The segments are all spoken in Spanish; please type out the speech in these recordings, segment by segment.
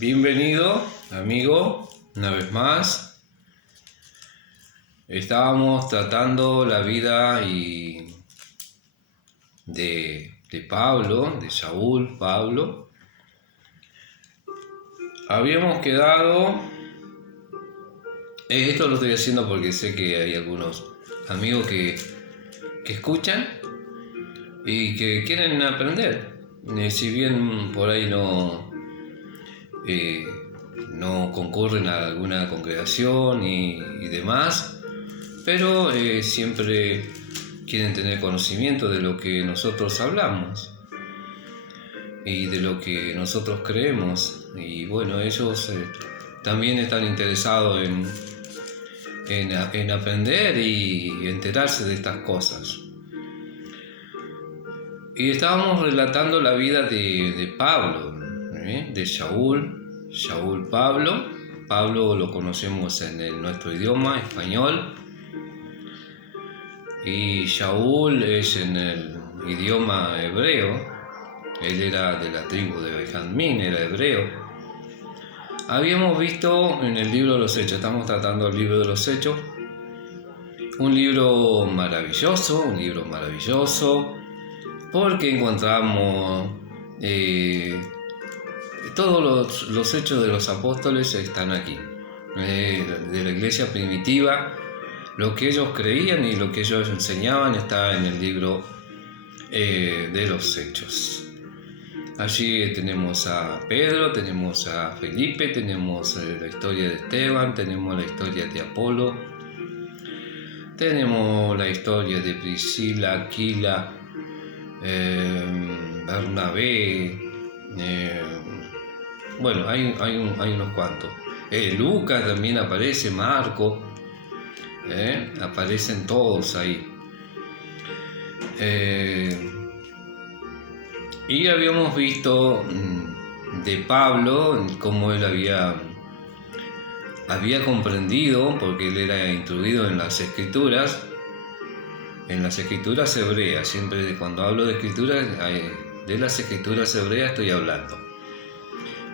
Bienvenido, amigo, una vez más. Estábamos tratando la vida de Pablo, de Saúl, Pablo. Habíamos quedado, esto lo estoy haciendo porque sé que hay algunos amigos que escuchan y que quieren aprender. Si bien por ahí no concurren a alguna congregación y demás, pero siempre quieren tener conocimiento de lo que nosotros hablamos y de lo que nosotros creemos. Y bueno, ellos también están interesados en aprender y enterarse de estas cosas. Y estábamos relatando la vida de Pablo, de Saúl Pablo. Pablo lo conocemos en nuestro idioma español, y Saúl es en el idioma hebreo. Él era de la tribu de Benjamín, era hebreo. Habíamos visto en el libro de los Hechos, estamos tratando el libro de los Hechos, un libro maravilloso, porque encontramos todos los hechos de los apóstoles están aquí, de la iglesia primitiva. Lo que ellos creían y lo que ellos enseñaban está en el libro de los Hechos. Allí tenemos a Pedro, tenemos a Felipe, tenemos la historia de Esteban, tenemos la historia de Apolo, tenemos la historia de Priscila, Aquila, Bernabé, bueno, hay unos cuantos. Lucas también aparece, Marco, aparecen todos ahí. Y habíamos visto de Pablo cómo él había comprendido, porque él era instruido en las escrituras hebreas. Siempre cuando hablo de escrituras, de las escrituras hebreas estoy hablando,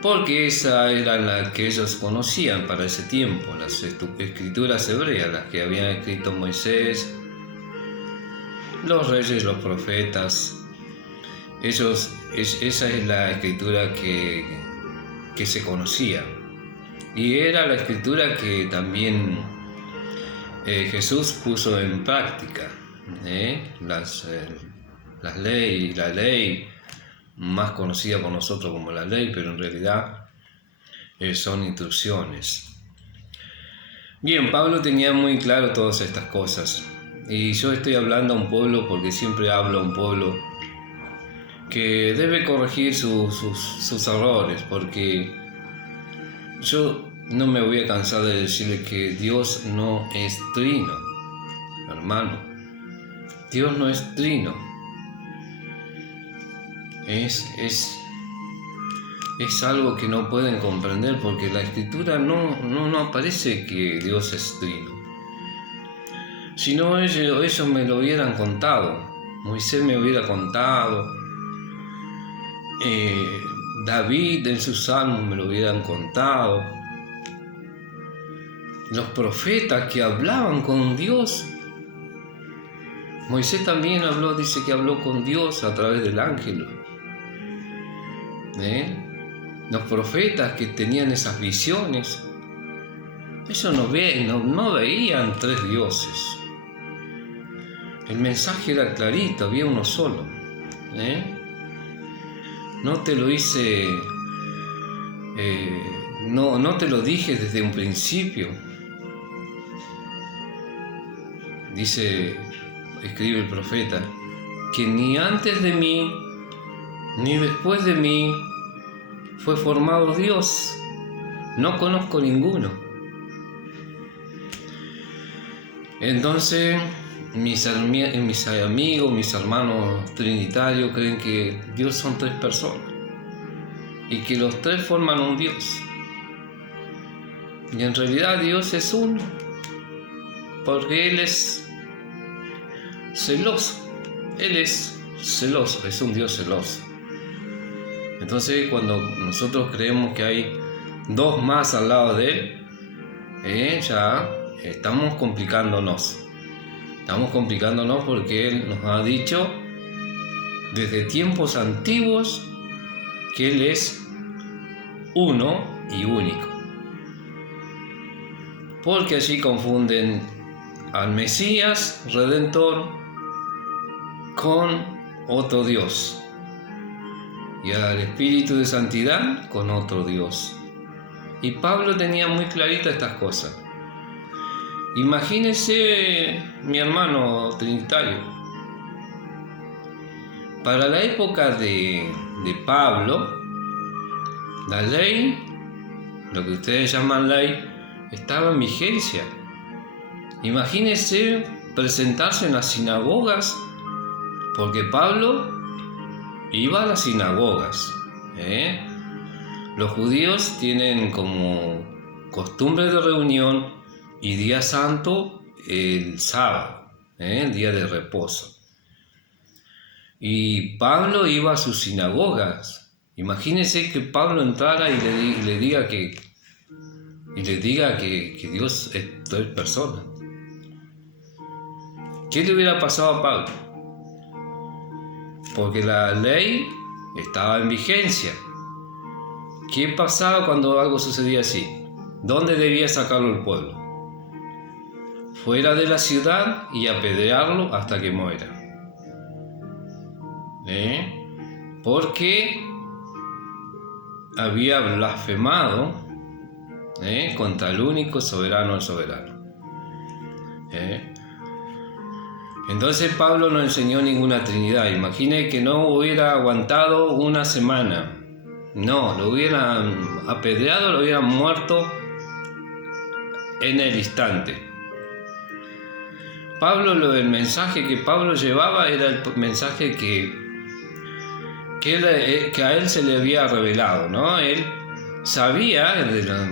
porque esa era la que ellos conocían para ese tiempo, las escrituras hebreas, las que habían escrito Moisés, los reyes, los profetas. Esa es la escritura que se conocía, y era la escritura que también Jesús puso en práctica. La ley más conocida por nosotros como la ley, pero en realidad son instrucciones. Bien, Pablo tenía muy claro todas estas cosas, y yo estoy hablando a un pueblo porque siempre hablo a un pueblo que debe corregir sus errores, porque yo no me voy a cansar de decirle que Dios no es trino, hermano. Dios no es trino. Es algo que no pueden comprender, porque la escritura no aparece que Dios es trino. Si no, ellos me lo hubieran contado. Moisés me hubiera contado. David en sus salmos me lo hubieran contado. Los profetas que hablaban con Dios. Moisés también dice que habló con Dios a través del ángel. Los profetas que tenían esas visiones, ellos no veían tres dioses. El mensaje era clarito, había uno solo. No te lo hice, no te lo dije desde un principio. Escribe el profeta, que ni antes de mí, ni después de mí, fue formado Dios. No conozco ninguno. Entonces, mis amigos, mis hermanos trinitarios creen que Dios son tres personas y que los tres forman un Dios. Y en realidad Dios es uno, porque Él es celoso. Él es celoso, es un Dios celoso. Entonces, cuando nosotros creemos que hay 2 más al lado de él, ya estamos complicándonos. Estamos complicándonos porque Él nos ha dicho desde tiempos antiguos que Él es uno y único. Porque allí confunden al Mesías Redentor con otro Dios y al Espíritu de Santidad con otro Dios. Y Pablo tenía muy clarita estas cosas. Imagínese, mi hermano trinitario, para la época de Pablo, la ley, lo que ustedes llaman ley, estaba en vigencia. Imagínese presentarse en las sinagogas, porque Pablo iba a las sinagogas. Los judíos tienen como costumbre de reunión y día santo el sábado, el día de reposo. Y Pablo iba a sus sinagogas. Imagínense que Pablo entrara y le diga que Dios es 3 personas. ¿Qué le hubiera pasado a Pablo? Porque la ley estaba en vigencia. ¿Qué pasaba cuando algo sucedía así? ¿Dónde debía sacarlo el pueblo? Fuera de la ciudad y apedrearlo hasta que muera. Porque había blasfemado contra el único soberano del soberano. Entonces Pablo no enseñó ninguna Trinidad. Imagine que no hubiera aguantado una semana. No, lo hubieran apedreado, lo hubieran muerto en el instante. El mensaje que Pablo llevaba era el mensaje que a él se le había revelado, ¿no? Él sabía,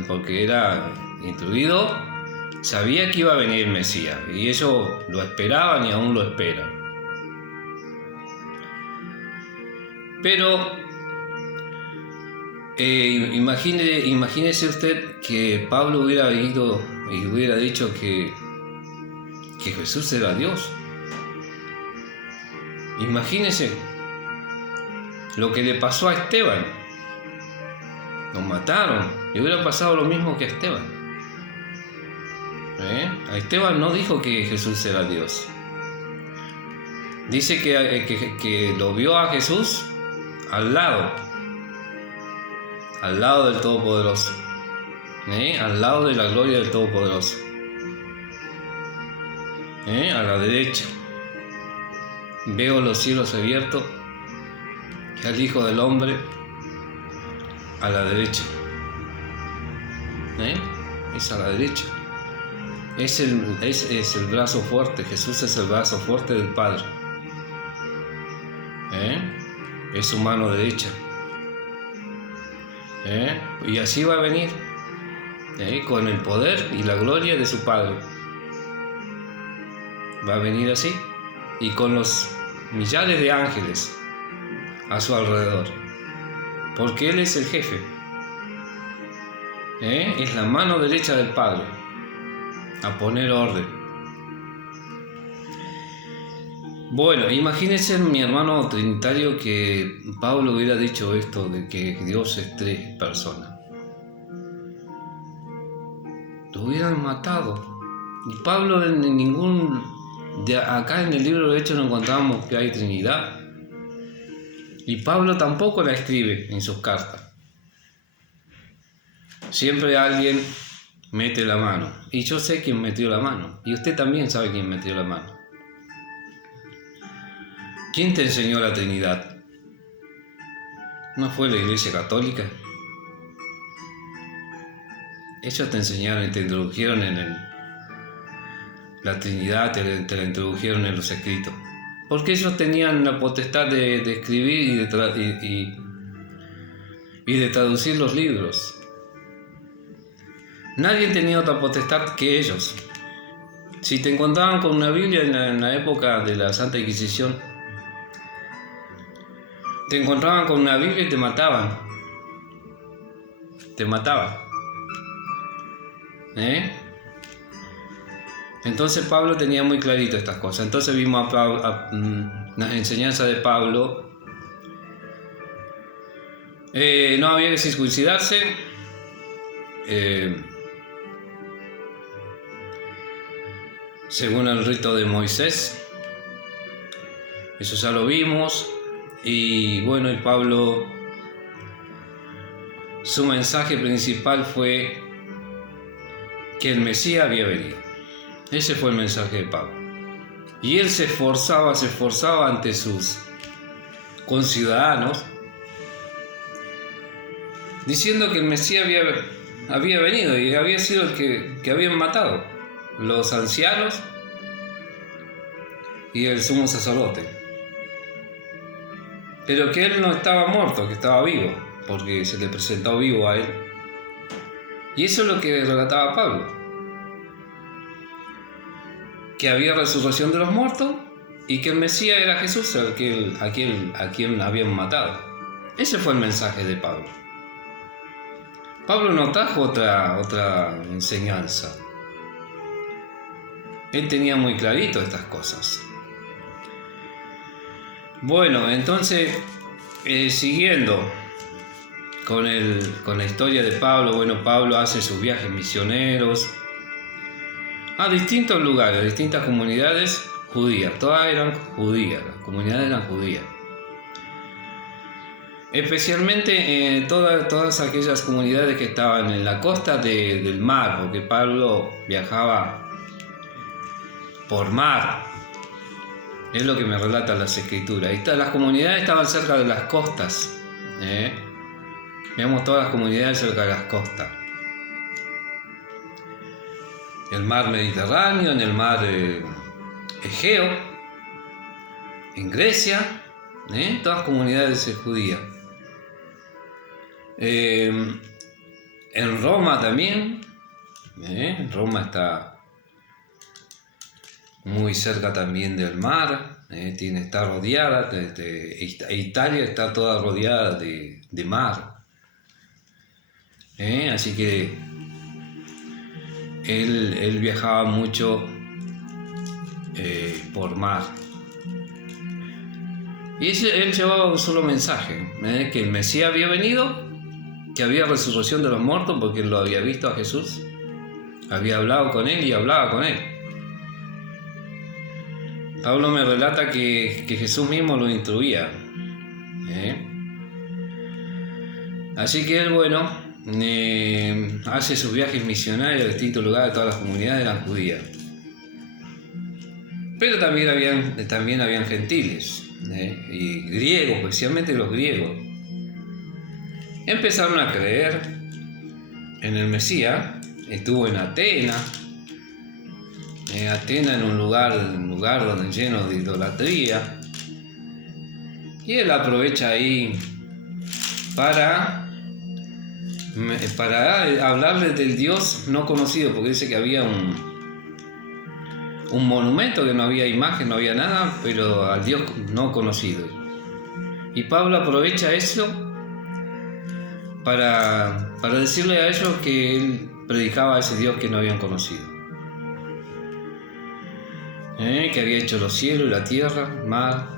porque era instruido, sabía que iba a venir el Mesías, y ellos lo esperaban y aún lo esperan. Pero imagínese usted que Pablo hubiera ido y hubiera dicho que Jesús era Dios. Imagínese lo que le pasó a Esteban. Lo mataron. Le hubiera pasado lo mismo que a Esteban. A Esteban no dijo que Jesús era Dios. Dice que lo vio a Jesús al lado del Todopoderoso, al lado de la gloria del Todopoderoso, a la derecha. Veo los cielos abiertos y al Hijo del Hombre a la derecha. Es a la derecha. Es el brazo fuerte. Jesús es el brazo fuerte del Padre. Es su mano derecha. Y así va a venir, con el poder y la gloria de su Padre. Va a venir así, y con los millares de ángeles a su alrededor, porque Él es el jefe. Es la mano derecha del Padre a poner orden. Bueno, imagínense, mi hermano trinitario, que Pablo hubiera dicho esto de que Dios es 3 personas. Lo hubieran matado. Y Pablo acá en el libro de Hechos no encontramos que hay Trinidad. Y Pablo tampoco la escribe en sus cartas. Siempre alguien mete la mano. Y yo sé quién metió la mano. Y usted también sabe quién metió la mano. ¿Quién te enseñó la Trinidad? ¿No fue la Iglesia Católica? Ellos te enseñaron y te introdujeron la Trinidad, te la introdujeron en los escritos. Porque ellos tenían la potestad de escribir y de traducir los libros. Nadie tenía otra potestad que ellos. Si te encontraban con una Biblia en la época de la Santa Inquisición, te encontraban con una Biblia y te mataban. Te mataban. Entonces Pablo tenía muy clarito estas cosas. Entonces vimos las enseñanzas de Pablo. No había que circuncidarse. Según el rito de Moisés. Eso ya lo vimos. Y bueno, y Pablo, su mensaje principal fue que el Mesías había venido. Ese fue el mensaje de Pablo. Y él se esforzaba ante sus conciudadanos, diciendo que el Mesías había venido y había sido el que habían matado los ancianos y el sumo sacerdote. Pero que él no estaba muerto, que estaba vivo, porque se le presentó vivo a él. Y eso es lo que relataba Pablo. Que había resurrección de los muertos y que el Mesías era Jesús, a quien habían matado. Ese fue el mensaje de Pablo. Pablo no trajo otra enseñanza. Él tenía muy clarito estas cosas. Bueno, entonces, siguiendo con la historia de Pablo, bueno, Pablo hace sus viajes misioneros a distintos lugares, a distintas comunidades judías. Todas eran judías, las comunidades eran judías. Especialmente todas aquellas comunidades que estaban en la costa del mar, porque Pablo viajaba por mar. Es lo que me relatan las escrituras. Y las comunidades estaban cerca de las costas. Veamos todas las comunidades cerca de las costas. El mar Mediterráneo, en el mar Egeo, en Grecia, todas comunidades judías. En Roma también. Roma está muy cerca también del mar, está rodeada, Italia está toda rodeada de mar. Así que él viajaba mucho por mar. Y él llevaba un solo mensaje, que el Mesías había venido, que había resurrección de los muertos, porque él lo había visto a Jesús, había hablado con él y hablaba con él. Pablo me relata que Jesús mismo lo instruía. Así que él, bueno, hace sus viajes misionarios a distintos lugares, todas las comunidades eran judías. Pero también habían gentiles, y griegos, especialmente los griegos. Empezaron a creer en el Mesías. Estuvo en Atenas. Atenas en un lugar donde lleno de idolatría, y él aprovecha ahí para hablarles del Dios no conocido, porque dice que había un monumento, que no había imagen, no había nada, pero al Dios no conocido. Y Pablo aprovecha eso para decirle a ellos que él predicaba a ese Dios que no habían conocido. Que había hecho los cielos, la tierra, el mar.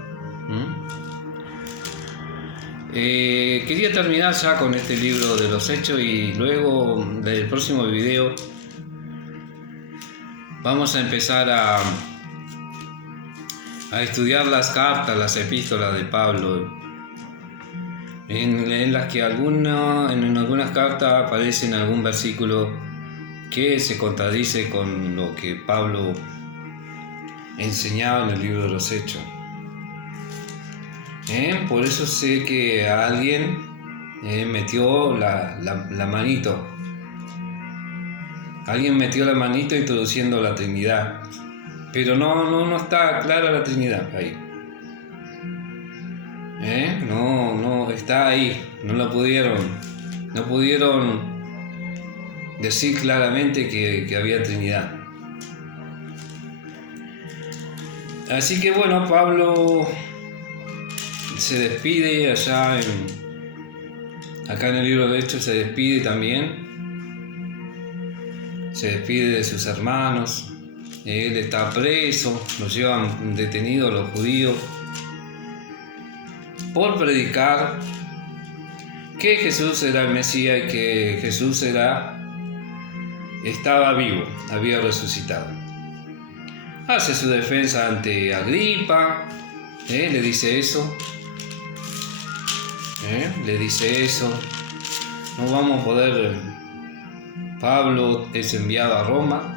Quería terminar ya con este libro de los Hechos, y luego del próximo video vamos a empezar a estudiar las cartas, las epístolas de Pablo, en las que en algunas cartas aparece algún versículo que se contradice con lo que Pablo enseñado en el libro de los Hechos. Por eso sé que alguien metió la manito. Alguien metió la manito introduciendo la Trinidad. Pero no está clara la Trinidad ahí. No está ahí. No pudieron decir claramente que había Trinidad. Así que bueno, Pablo se despide acá en el libro de Hechos, se despide también. se despide de sus hermanos, él está preso, lo llevan detenido los judíos por predicar que Jesús era el Mesías y que Jesús estaba vivo, había resucitado. Hace su defensa ante Agripa, le dice eso, no vamos a poder, Pablo es enviado a Roma,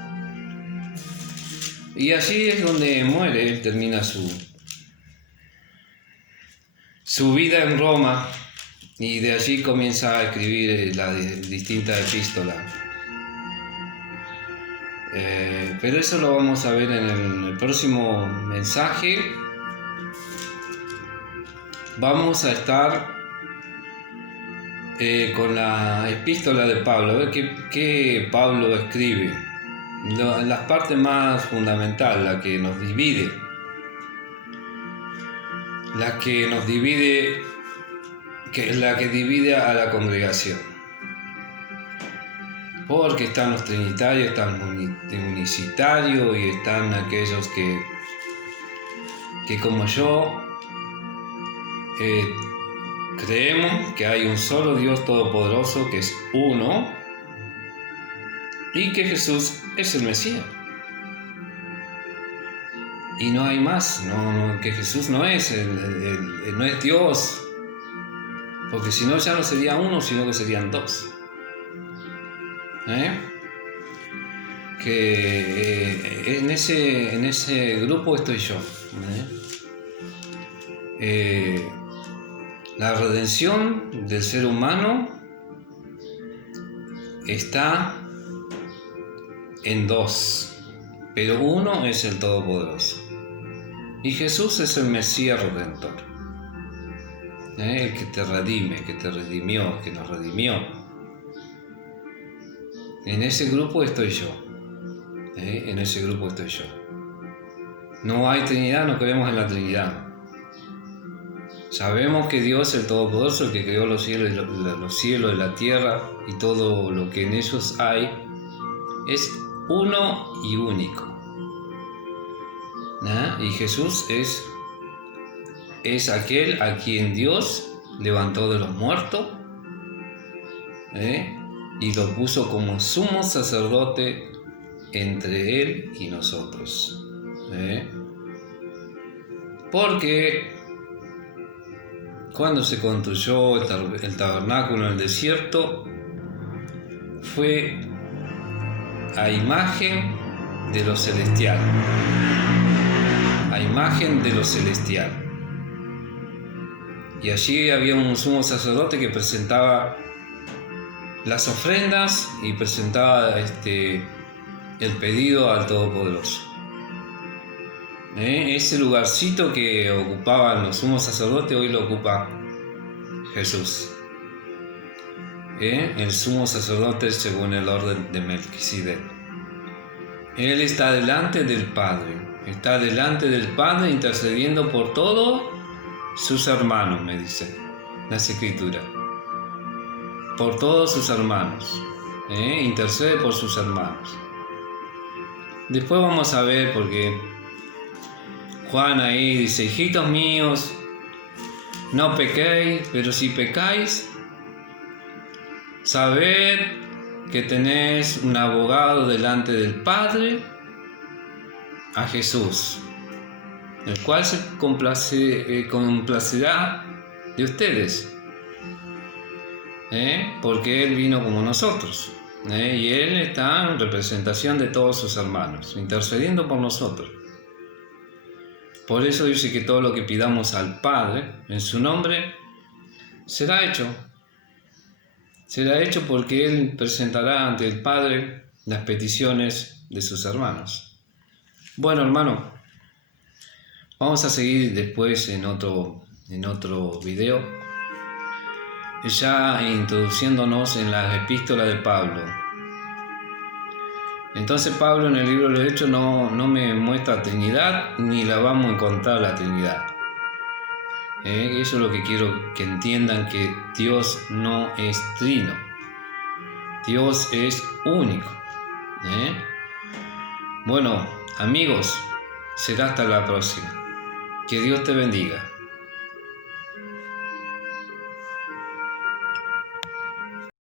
y allí es donde muere, él termina su vida en Roma, y de allí comienza a escribir las distintas epístolas. Pero eso lo vamos a ver en el próximo mensaje. Vamos a estar con la epístola de Pablo, a ver qué Pablo escribe. La parte más fundamental, la que nos divide, que es la que divide a la congregación. Porque están los trinitarios, están los unicitarios y están aquellos que como yo creemos que hay un solo Dios todopoderoso, que es uno, y que Jesús es el Mesías. Y no hay más, que Jesús no es no es Dios, porque si no ya no sería uno, sino que serían dos. Que en ese grupo estoy yo. La redención del ser humano está en dos, pero uno es el Todopoderoso. Y Jesús es el Mesías Redentor, el que te redime, que te redimió, que nos redimió. En ese grupo estoy yo. En ese grupo estoy yo. No hay Trinidad, no creemos en la Trinidad. Sabemos que Dios, el Todopoderoso, el que creó los cielos y la tierra y todo lo que en ellos hay, es uno y único. Y Jesús es aquel a quien Dios levantó de los muertos, y lo puso como sumo sacerdote entre él y nosotros. Porque cuando se construyó el tabernáculo en el desierto, fue a imagen de lo celestial. A imagen de lo celestial. Y allí había un sumo sacerdote que presentaba las ofrendas y presentaba el pedido al Todopoderoso. Ese lugarcito que ocupaban los sumos sacerdotes hoy lo ocupa Jesús. El sumo sacerdote según el orden de Melquisedec. Él está delante del Padre. Está delante del Padre intercediendo por todos sus hermanos, me dice las Escrituras. Por todos sus hermanos. Intercede por sus hermanos. Después vamos a ver, porque Juan ahí dice: hijitos míos, no pequéis, pero si pecáis, sabed que tenéis un abogado delante del Padre, a Jesús, el cual se complacerá de ustedes, porque Él vino como nosotros, y Él está en representación de todos sus hermanos, intercediendo por nosotros. Por eso dice que todo lo que pidamos al Padre en su nombre será hecho. Será hecho porque Él presentará ante el Padre las peticiones de sus hermanos. Bueno, hermano, vamos a seguir después en otro video, ya introduciéndonos en las epístolas de Pablo. Entonces Pablo en el libro de los Hechos no me muestra Trinidad, ni la vamos a encontrar la Trinidad. Eso es lo que quiero que entiendan, que Dios no es trino. Dios es único. Bueno, amigos, será hasta la próxima. Que Dios te bendiga.